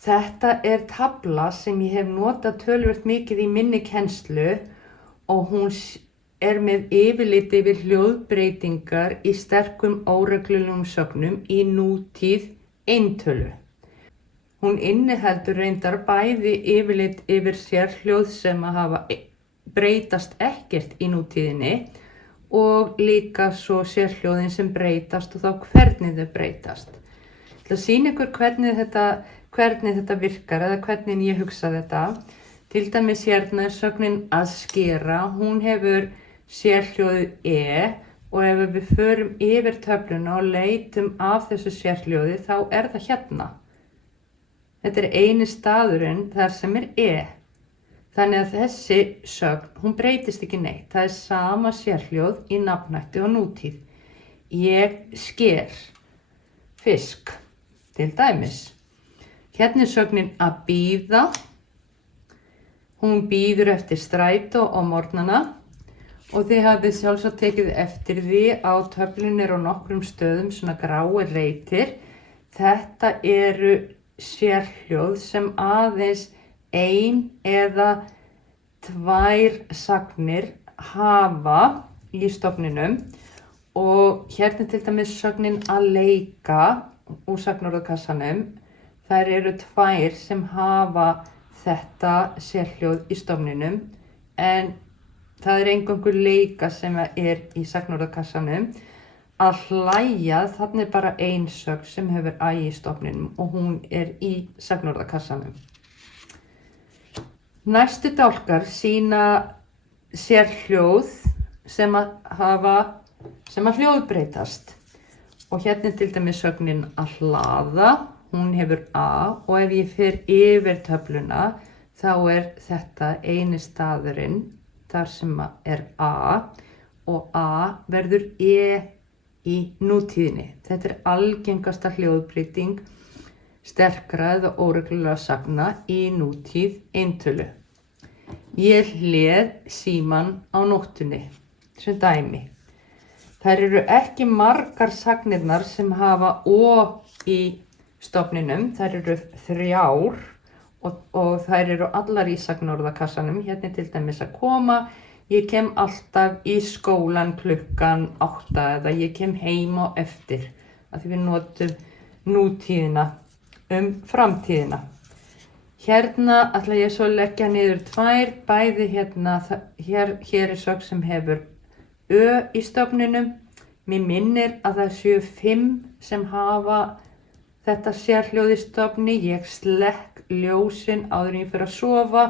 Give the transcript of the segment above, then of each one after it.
Þetta tafla sem ég hef notað töluvert mikið í minni kennslu og hún með yfirlit yfir hljóðbreytingar í sterkum óreglulegum sögnum í nútíð eintölu. Hún inniheldur reyndar bæði yfirlit yfir sérhljóð sem hafa breytast ekkert í nútíðinni og líka svo sérhljóðin sem breytast og þá hvernig þau breytast. Ég ætla að sýna ykkur hvernig þetta virkar eða hvernig ég hugsa þetta. Til dæmis hérna sögnin að skera, hún hefur sérhljóðið og ef við förum yfir töfluna og leitum af þessu sérhljóði þá það hérna. Þetta eini staðurinn þar sem Þannig að þessi sögn, hún breytist ekki neitt. Það sama sérhljóð í nafnhætti og nútíð. Ég sker fisk, til dæmis. Hérna sögnin að bíða. Hún bíður eftir strætó á morgnana og þið hafið sjálfsagt tekið eftir því á töflunni á nokkrum stöðum svona gráir reitir. Þetta eru sérhljóð sem aðeins ein eða tvær sagnir hafa í stofninum og hérna til dæmis sögnin að leika úr sagnorðakassanum. Þær eru tvær sem hafa þetta sérhljóð í stofninum en það eingöngu leika sem í sagnorðakassanum. Að hlæja, þannig bara ein sögn sem hefur í stofninum og hún í sagnorðakassanum. Næstu dálkar sýna sérhljóð sem hljóðbreytast. Og hérna til dæmis sögnin að hlaða, hún hefur a og ef ég fer yfir töfluna þá þetta eini staðurinn þar sem a og a verður í nútíðinni. Þetta algengasta hljóðbreyting sterkra eða óreglulegra sagna í nútíð eintölu. Ég hleð símann á nóttunni, sem dæmi. Þær eru ekki margar sagnirnar sem hafa o í stofninum. Þær eru 3 og þær eru allar í sagnorðakassanum. Hérna til dæmis að koma. Ég kem alltaf í skólan klukkan 8 eða ég kem heim á eftir. Af því við notum nútíðina framtíðina. Hérna ætla ég svo að leggja niður 2, bæði hérna, hér sögn sem hefur ö í stofninum. Mér minnir að það séu 5 sem hafa þetta sérhljóð í stofni. Ég slekk ljósin áður en ég fer að sofa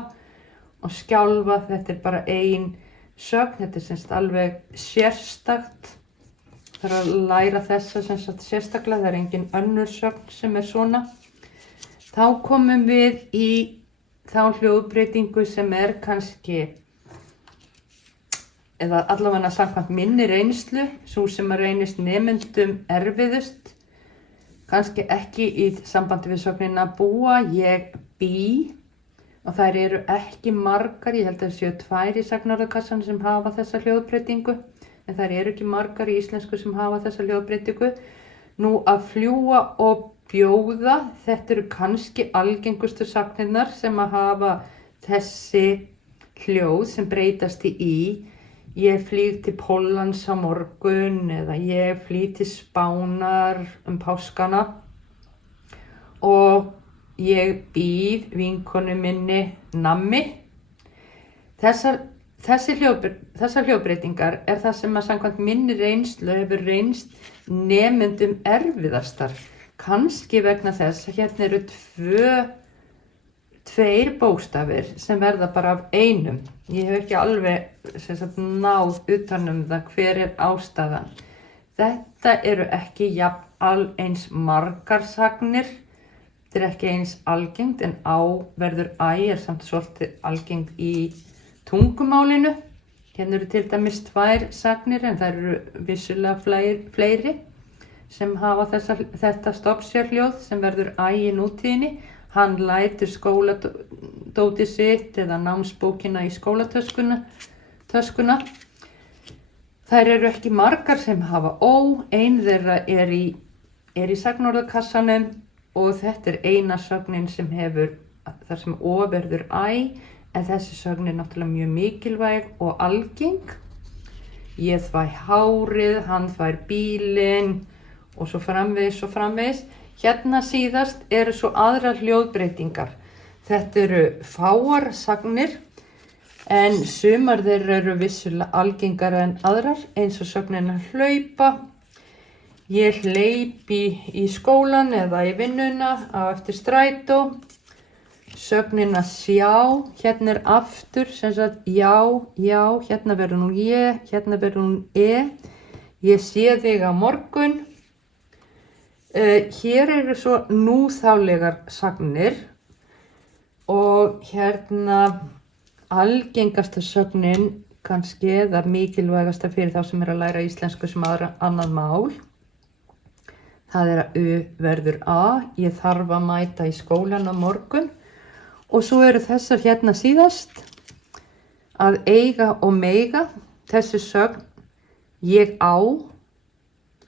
og skjálfa. Þetta bara ein sögn, þetta semst alveg sérstakt. Það að læra þessa semst sérstaklega, það engin önnur sögn sem svona. Þá komum við í þá hljóðbreytingu sem kannski, eða allavega samkvæmt minni reynslu, svo sem reynist nemendum erfiðust. Kannski ekki í sambandi við sögnina búa, ég bý. Og þær eru ekki margar, ég held að það séu 2 í sagnorðakassanum sem hafa þessa hljóðbreytingu. En þær eru ekki margar í íslensku sem hafa þessa hljóðbreytingu. Nú að fljúga og bjóða, þetta eru kannski algengustu sagnirnar sem hafa þessi hljóð sem breytast í. Ég flýg til Póllands á morgun eða ég flýg til Spánar páskana og ég býð vinkonu minni nammi. Þessar hljóðbreytingar það sem samkvæmt minni reynslu hefur reynst nemendum erfiðastar. Kannski vegna þess að hérna eru 2 bókstafir sem verða bara af einum. Ég hef ekki alveg náð utan það hver ástæðan. Þetta eru ekki jafn eins margar sagnir. Þetta ekki eins algengt en verður samt svolítið algengt í tungumálinu. Hérna eru til dæmis 2 sagnir en það eru vissulega fleiri sem hafa þetta stofnsérhljóð sem verður í nútíðinni. Hann lætur skóladótið sitt eða námsbókina í skólatöskuna. Þær eru ekki margar sem hafa ó, ein þeirra í sagnorðakassanum og þetta eina sögnin sem hefur, þar sem o verður æ, en þessi sögn náttúrulega mjög mikilvæg og algeng. Ég þvæ hárið, hann þvær bílinn og svo framvegis og framvegis. Hérna síðast eru svo aðrar hljóðbreytingar. Þetta eru fáar sagnir en sumar þeirra eru vissulega algengara en aðrar, eins og sögnin að hlaupa. Ég hleypi í skólan eða í vinnuna á eftir strætó. Sögnin að sjá, hérna aftur, sem sagt já, hérna verður hún ég, hérna verður hún ég sé þig á morgun. Hér eru svo núþálegar sagnir og hérna algengasta sögnin kannski eða mikilvægasta fyrir þá sem að læra íslensku sem annað mál. Það að verður a, ég þarf að mæta í skólan á morgun. Og svo eru þessar hérna síðast, að eiga og mega, þessi sögn, ég á,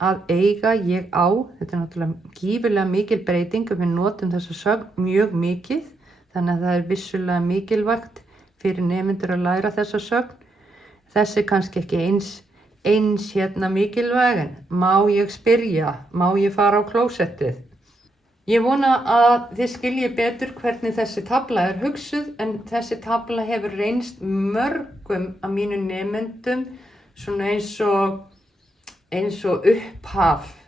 að eiga, ég á, þetta náttúrulega gífurlega mikil breyting og við notum þessa sögn mjög mikið, þannig að það vissulega mikilvægt fyrir nemendur að læra þessa sögn. Þessi kannski ekki eins hérna mikilvæg, en má ég spyrja, má ég fara á klósettið? Ég vona að þið skiljið betur hvernig þessi tafla hugsuð, en þessi tafla hefur reynst mörgum af mínum nemendum svona eins og upphaf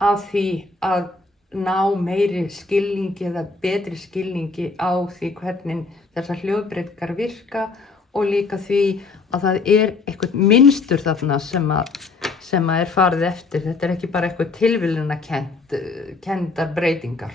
af því að ná meiri skilningi eða betri skilningi á því hvernig þessar hljóðbreytingar virka og líka því að það eitthvað mynstur þarna sem að farið eftir. Þetta ekki bara eitthvað tilviljunarkenndar breytingar.